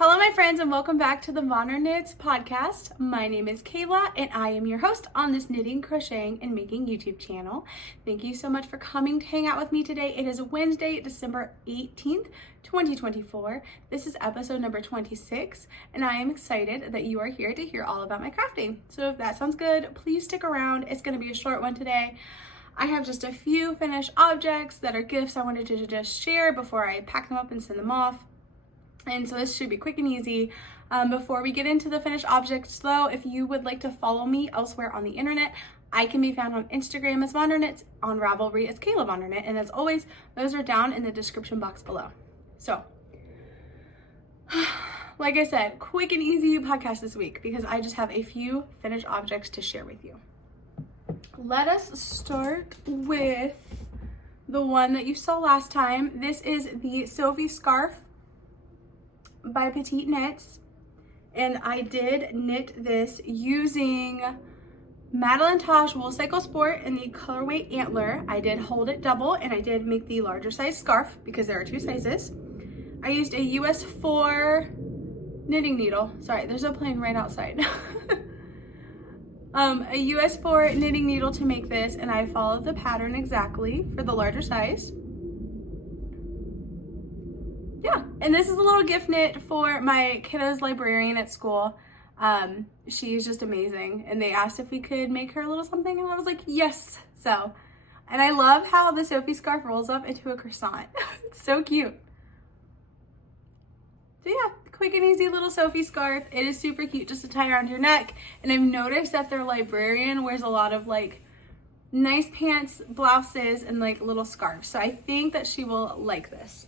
Hello my friends and welcome back to the VonderKnits Podcast. My name is Kayla and I am your host on this knitting, crocheting, and making YouTube channel. Thank you so much for coming to hang out with me today. It is Wednesday, December 18th, 2024. This is episode number 26 and I am excited that you are here to hear all about my crafting. So if that sounds good, please stick around. It's going to be a short one today. I have just a few finished objects that are gifts I wanted to just share before I pack them up and send them off. And so this should be quick and easy. Before we get into the finished objects though, if you would like to follow me elsewhere on the internet, I can be found on Instagram as VonderKnits, on Ravelry as Kayla VonderKnit, and as always, those are down in the description box below. So, like I said, quick and easy podcast this week because I just have a few finished objects to share with you. Let us start with the one that you saw last time. This is the Sophie scarf by Petiteknits, and I did knit this using Madeline Tosh Woolcycle Sport in the colorway Antler. I did hold it double and I did make the larger size scarf because there are two sizes. I used a US 4 knitting needle. Sorry, there's a plane right outside. A US 4 knitting needle to make this, and I followed the pattern exactly for the larger size. Yeah, and this is a little gift knit for my kiddo's librarian at school. She's just amazing, and they asked if we could make her a little something, and I was like, yes. So, and I love how the Sophie scarf rolls up into a croissant. It's so cute. So yeah, quick and easy little Sophie scarf. It is super cute just to tie around your neck, and I've noticed that their librarian wears a lot of like nice pants, blouses, and like little scarves. So I think that she will like this.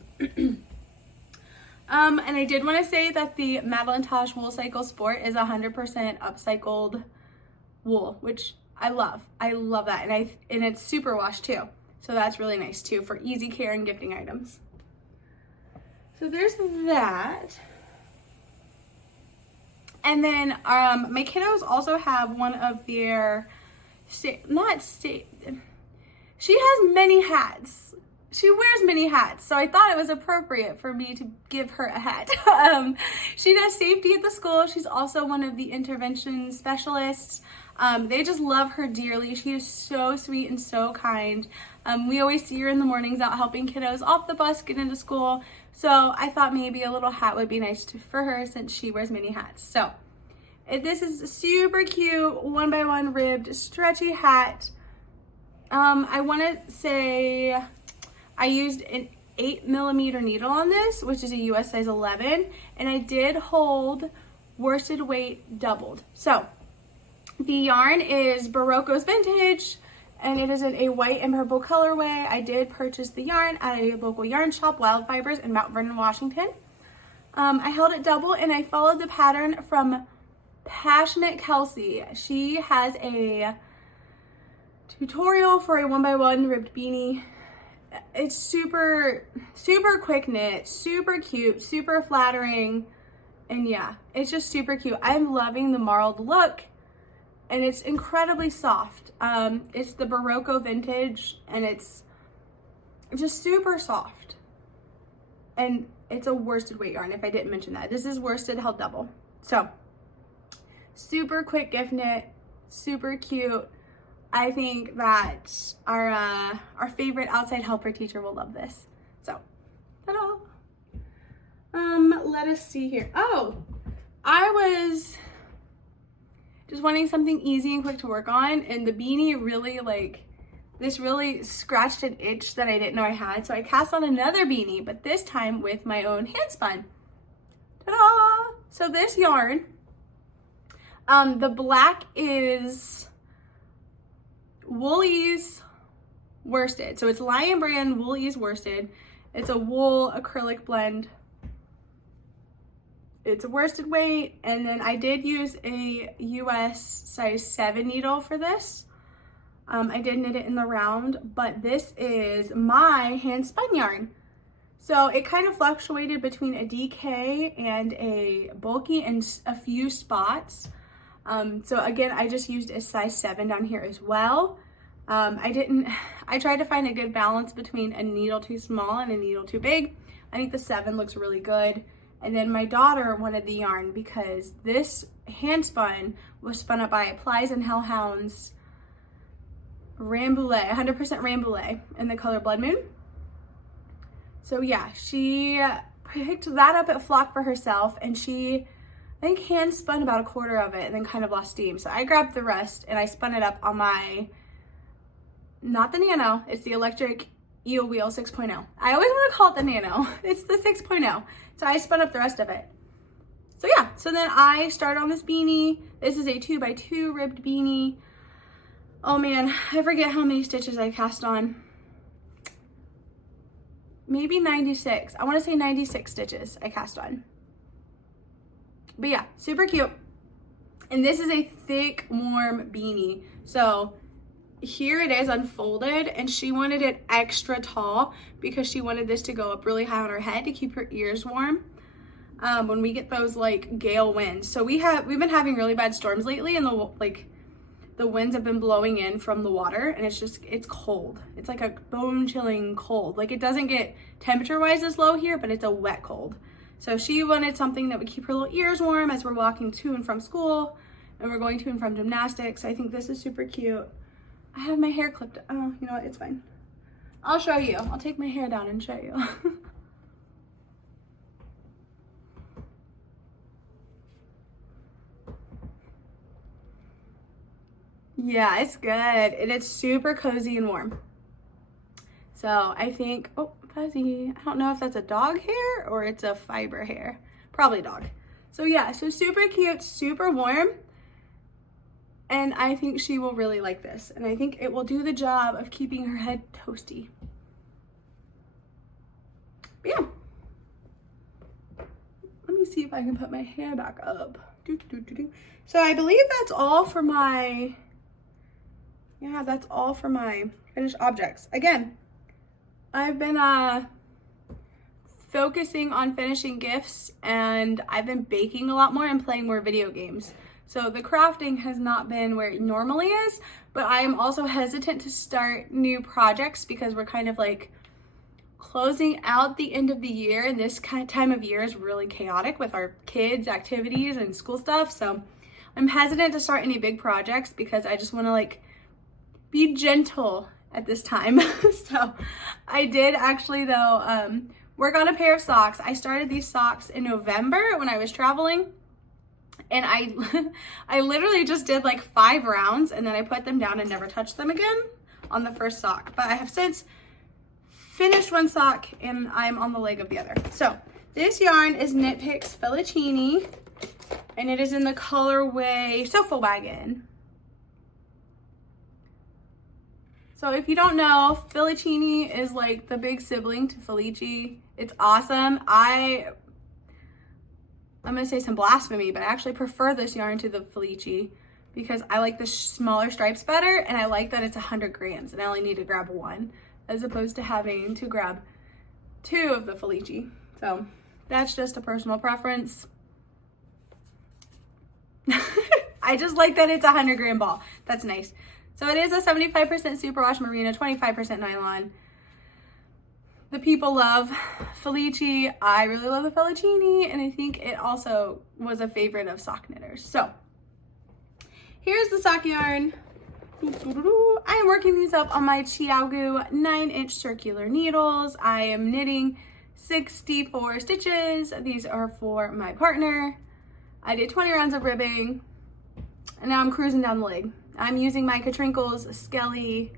And I did want to say that the Madeline Tosh Woolcycle Sport is 100% upcycled wool, which I love. I love that. And it's super wash too. So that's really nice too for easy care and gifting items. So there's that. And then my kiddos also have one of their, she has many hats. She wears many hats, so I thought it was appropriate for me to give her a hat. She does safety at the school. She's also one of the intervention specialists. They just love her dearly. She is so sweet and so kind. We always see her in the mornings out helping kiddos off the bus, get into school. So I thought maybe a little hat would be nice for her since she wears many hats. So this is a super cute 1x1 ribbed stretchy hat. I want to say I used an 8mm needle on this, which is a US size 11, and I did hold worsted weight doubled. So the yarn is Berroco's Vintage, and it is in a white and purple colorway. I did purchase the yarn at a local yarn shop, Wild Fibers, in Mount Vernon, Washington. I held it double, and I followed the pattern from Passioknit Kelsie. She has a tutorial for a 1x1 ribbed beanie. It's super quick knit, super cute, super flattering, and yeah, it's just super cute. I'm loving the marled look, and it's incredibly soft. It's the Berroco Vintage, and it's just super soft, and it's a worsted weight yarn, if I didn't mention that. This is worsted held double. So super quick gift knit, super cute. I think that our favorite outside helper teacher will love this. So, ta-da! Let us see here. Oh, I was just wanting something easy and quick to work on, and the beanie really this really scratched an itch that I didn't know I had. So I cast on another beanie, but this time with my own handspun. Ta-da! So this yarn, the black is Woolcycle worsted. So it's Lionbrand Woolcycle worsted. It's a wool acrylic blend. It's a worsted weight, and then I did use a US size 7 needle for this. I did knit it in the round, but this is my hand spun yarn. So it kind of fluctuated between a DK and a bulky in a few spots. So again, I just used a size 7 down here as well. I tried to find a good balance between a needle too small and a needle too big. I think the 7 looks really good. And then my daughter wanted the yarn because this hand spun was spun up by Plies and Hellhounds Rambouillet, 100% Rambouillet in the color Blood Moon. So yeah, she picked that up at Flock for herself, and she, I think, hand spun about a quarter of it and then kind of lost steam. So I grabbed the rest and I spun it up on my, not the Nano, it's the electric eel wheel 6.0. I always want to call it the Nano. It's the 6.0. So I spun up the rest of it. So yeah, so then I started on this beanie. This is a 2x2 ribbed beanie. Oh man, I forget how many stitches I cast on. Maybe 96. I want to say 96 stitches I cast on. But yeah, super cute. And this is a thick, warm beanie. So here it is unfolded, and she wanted it extra tall because she wanted this to go up really high on her head to keep her ears warm when we get those like gale winds. So we've been having really bad storms lately, and the winds have been blowing in from the water, and it's cold. It's like a bone chilling cold. Like, it doesn't get temperature wise as low here, but it's a wet cold. So she wanted something that would keep her little ears warm as we're walking to and from school, and we're going to and from gymnastics. I think this is super cute. I have my hair clipped. Oh, you know what? It's fine. I'll show you. I'll take my hair down and show you. Yeah, it's good. And it's super cozy and warm. So I think, oh, fuzzy. I don't know if that's a dog hair or it's a fiber hair. Probably dog. So yeah, so super cute, super warm. And I think she will really like this. And I think it will do the job of keeping her head toasty. But yeah. Let me see if I can put my hair back up. So I believe that's all for my, yeah, that's all for my finished objects. Again, I've been focusing on finishing gifts, and I've been baking a lot more and playing more video games. So the crafting has not been where it normally is, but I am also hesitant to start new projects because we're kind of like closing out the end of the year, and this kind of time of year is really chaotic with our kids' activities and school stuff. So I'm hesitant to start any big projects because I just want to like be gentle at this time. So I did actually though work on a pair of socks. I started these socks in November when I was traveling. And I literally just did like 5 rounds, and then I put them down and never touched them again on the first sock. But I have since finished one sock, and I'm on the leg of the other. So this yarn is Knitpicks Felicini, and it is in the colorway Sophie Wagon. So if you don't know, Felicini is like the big sibling to Felici. It's awesome. I'm gonna say some blasphemy, but I actually prefer this yarn to the Felici because I like the smaller stripes better, and I like that it's 100 grams and I only need to grab 1 as opposed to having to grab 2 of the Felici. So that's just a personal preference. I just like that it's a 100 gram ball. That's nice. So it is a 75% superwash merino, 25% nylon. The people love Felici. I really love the Felicini, and I think it also was a favorite of sock knitters. So here's the sock yarn. I am working these up on my Chiaogu 9-inch circular needles. I am knitting 64 stitches. These are for my partner. I did 20 rounds of ribbing, and now I'm cruising down the leg. I'm using my Katrinkles Skelly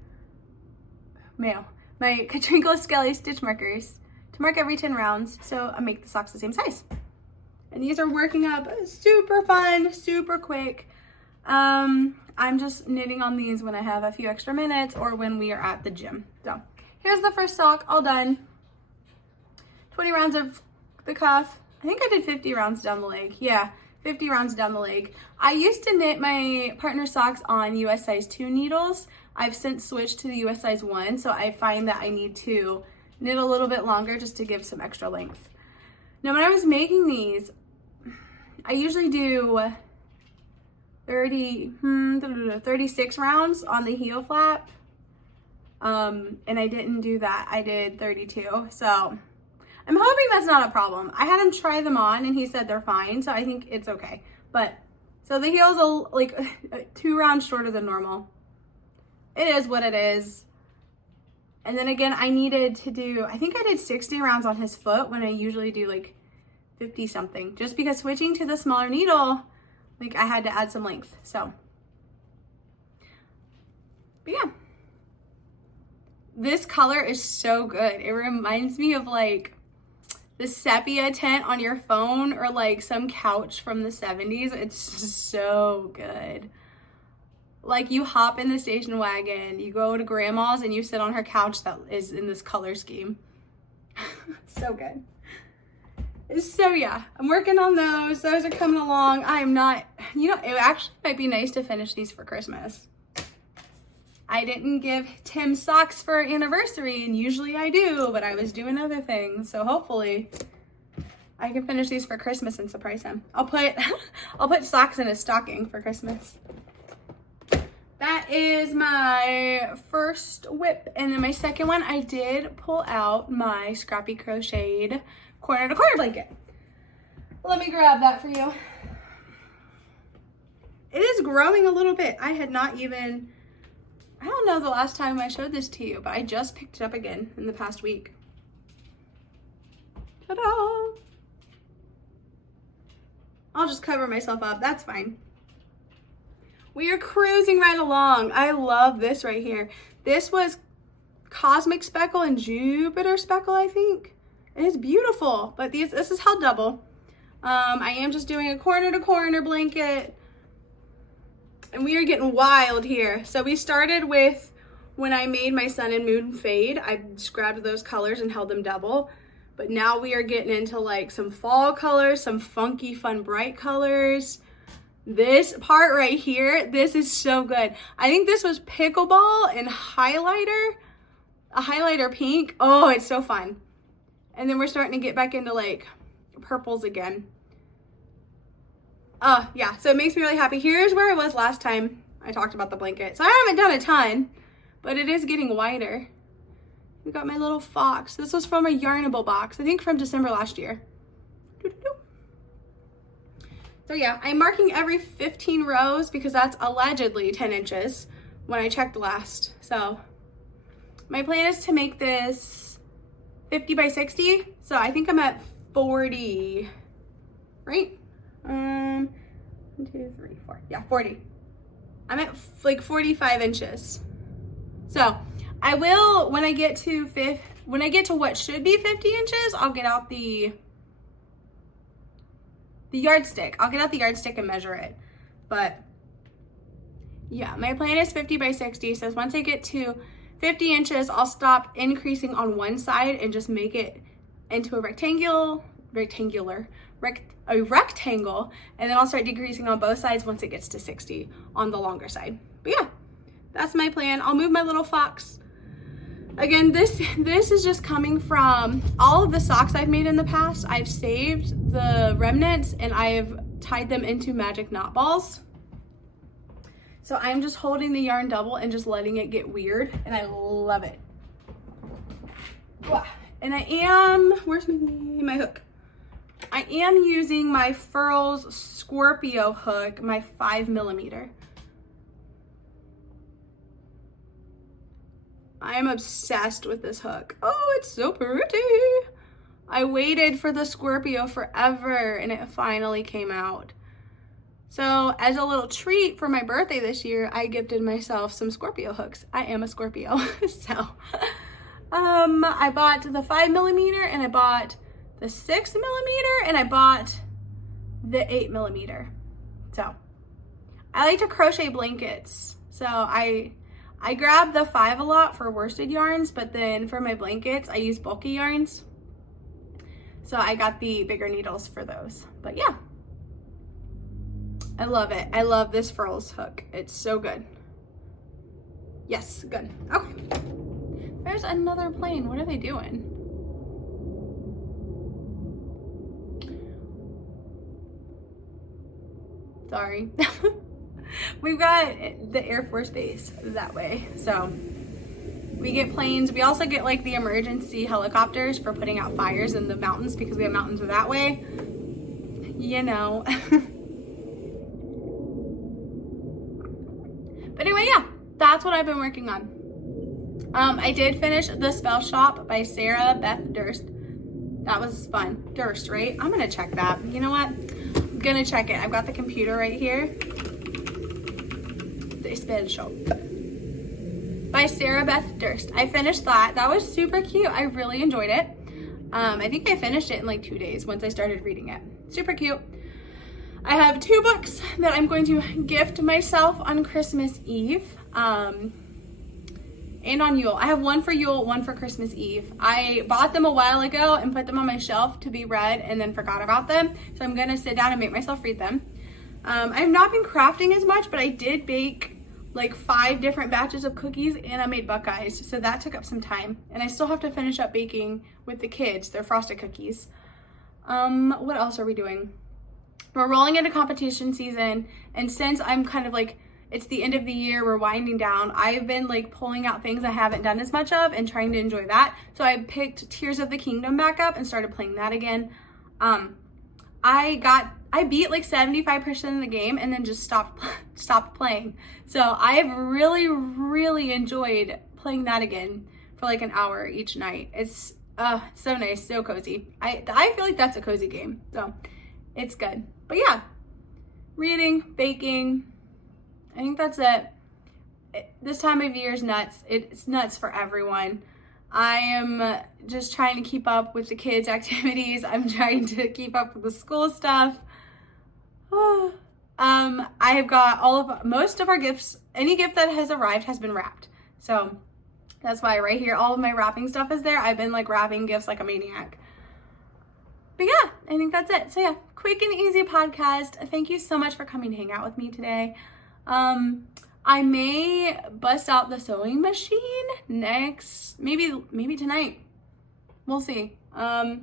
my Katrinkle Skelly stitch markers to mark every 10 rounds, so I make the socks the same size. And these are working up super fun, super quick. I'm just knitting on these when I have a few extra minutes or when we are at the gym. So here's the first sock, all done. 20 rounds of the cuff. I think I did 50 rounds down the leg. Yeah, 50 rounds down the leg. I used to knit my partner socks on US size 2 needles. I've since switched to the US size 1, so I find that I need to knit a little bit longer just to give some extra length. Now, when I was making these, I usually do 36 rounds on the heel flap, and I didn't do that. I did 32, so I'm hoping that's not a problem. I had him try them on and he said they're fine, so I think it's okay. But, so the heel's like 2 rounds shorter than normal. It is what it is. And then again, I needed to do, I think I did 60 rounds on his foot when I usually do like 50 something. Just because switching to the smaller needle, like I had to add some length, so. But yeah. This color is so good. It reminds me of like the sepia tint on your phone or like some couch from the 70s. It's just so good. Like you hop in the station wagon, you go to grandma's and you sit on her couch that is in this color scheme. So good. So yeah, I'm working on those. Those are coming along. I am not, you know, it actually might be nice to finish these for Christmas. I didn't give Tim socks for anniversary, and usually I do, but I was doing other things. So hopefully I can finish these for Christmas and surprise him. I'll put socks in his stocking for Christmas. That is my first whip. And then my second one, I did pull out my Scrappy crocheted corner to corner blanket. Let me grab that for you. It is growing a little bit. I had not even, I don't know the last time I showed this to you, but I just picked it up again in the past week. Ta-da! I'll just cover myself up, that's fine. We are cruising right along. I love this right here. This was Cosmic Speckle and Jupiter Speckle, I think. It is beautiful, but this is held double. I am just doing a corner to corner blanket. And we are getting wild here. So we started with, when I made my Sun and Moon fade, I just grabbed those colors and held them double. But now we are getting into like some fall colors, some funky, fun, bright colors. This part right here, this is so good. I think this was Pickleball and highlighter, a highlighter pink. Oh, it's so fun. And then we're starting to get back into like purples again. Yeah, so it makes me really happy. Here's where I was last time I talked about the blanket. So I haven't done a ton, but it is getting wider. We got my little fox. This was from a Yarnable box, I think from December last year. So yeah, I'm marking every 15 rows because that's allegedly 10 inches when I checked last. So my plan is to make this 50 by 60. So I think I'm at 40, right? 1, 2, 3, 4. Yeah, 40. I'm at like 45 inches. So I will, when I get to what should be 50 inches, I'll get out the yardstick. I'll get out the yardstick and measure it. But yeah, my plan is 50 by 60. So once I get to 50 inches, I'll stop increasing on one side and just make it into a rectangle, and then I'll start decreasing on both sides once it gets to 60 on the longer side. But yeah, that's my plan. I'll move my little fox. Again, this is just coming from all of the socks I've made in the past. I've saved the remnants and I've tied them into magic knot balls. So I'm just holding the yarn double and just letting it get weird, and I love it. And I am, where's my hook? I am using my Furls Scorpio hook, my 5mm. I am obsessed with this hook. Oh, it's so pretty. I waited for the Scorpio forever and it finally came out. So as a little treat for my birthday this year, I gifted myself some Scorpio hooks. I am a Scorpio. So I bought the 5mm and I bought the 6mm and I bought the 8mm. So I like to crochet blankets. So I grab the 5 a lot for worsted yarns, but then for my blankets, I use bulky yarns. So I got the bigger needles for those. But yeah, I love it. I love this Furls hook. It's so good. Yes, good. Okay. There's another plane. What are they doing? Sorry. We've got the Air Force Base that way. So We get planes. We also get like the emergency helicopters for putting out fires in the mountains because we have mountains that way. You know. But anyway, yeah, that's what I've been working on. I did finish The Spell Shop by Sarah Beth Durst. That was fun. Durst, right? I'm gonna check that. You know what? I'm gonna check it. I've got the computer right here. The Spell Shop by Sarah Beth Durst. I finished that. That was super cute. I really enjoyed it. I think I finished it in like 2 days once I started reading it. Super cute. I have 2 books that I'm going to gift myself on Christmas Eve. And on Yule. I have one for Yule, one for Christmas Eve. I bought them a while ago and put them on my shelf to be read and then forgot about them. So I'm gonna sit down and make myself read them. I've not been crafting as much, but I did bake like 5 different batches of cookies and I made buckeyes. So that took up some time. And I still have to finish up baking with the kids, their frosted cookies. What else are we doing? We're rolling into competition season. And since I'm kind of like, it's the end of the year, we're winding down, I've been like pulling out things I haven't done as much of and trying to enjoy that. So I picked Tears of the Kingdom back up and started playing that again. I beat like 75% of the game and then just stopped playing. So I've really enjoyed playing that again for like an hour each night. It's so nice, so cozy. I feel like that's a cozy game, so it's good. But yeah, reading, baking, I think that's it. This time of year is nuts. It's nuts for everyone. I am just trying to keep up with the kids' activities. I'm trying to keep up with the school stuff. I have got most of our gifts. Any gift that has arrived has been wrapped. So that's why right here, all of my wrapping stuff is there. I've been like wrapping gifts like a maniac. But yeah, I think that's it. So yeah, quick and easy podcast. Thank you so much for coming to hang out with me today. I may bust out the sewing machine next, maybe tonight. We'll see. But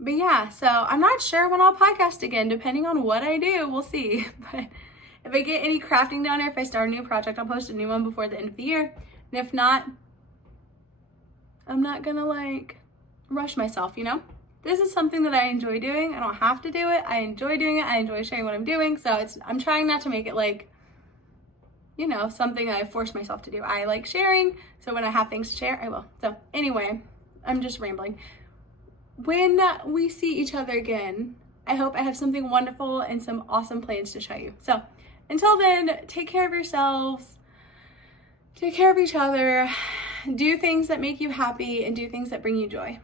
yeah, so I'm not sure when I'll podcast again, depending on what I do, we'll see. But if I get any crafting done or if I start a new project, I'll post a new one before the end of the year. And if not, I'm not gonna like rush myself, you know? This is something that I enjoy doing. I don't have to do it. I enjoy doing it. I enjoy sharing what I'm doing. So I'm trying not to make it like, you know, something I force myself to do. I like sharing. So when I have things to share, I will. So anyway, I'm just rambling. When we see each other again, I hope I have something wonderful and some awesome plans to show you. So until then, take care of yourselves. Take care of each other. Do things that make you happy and do things that bring you joy.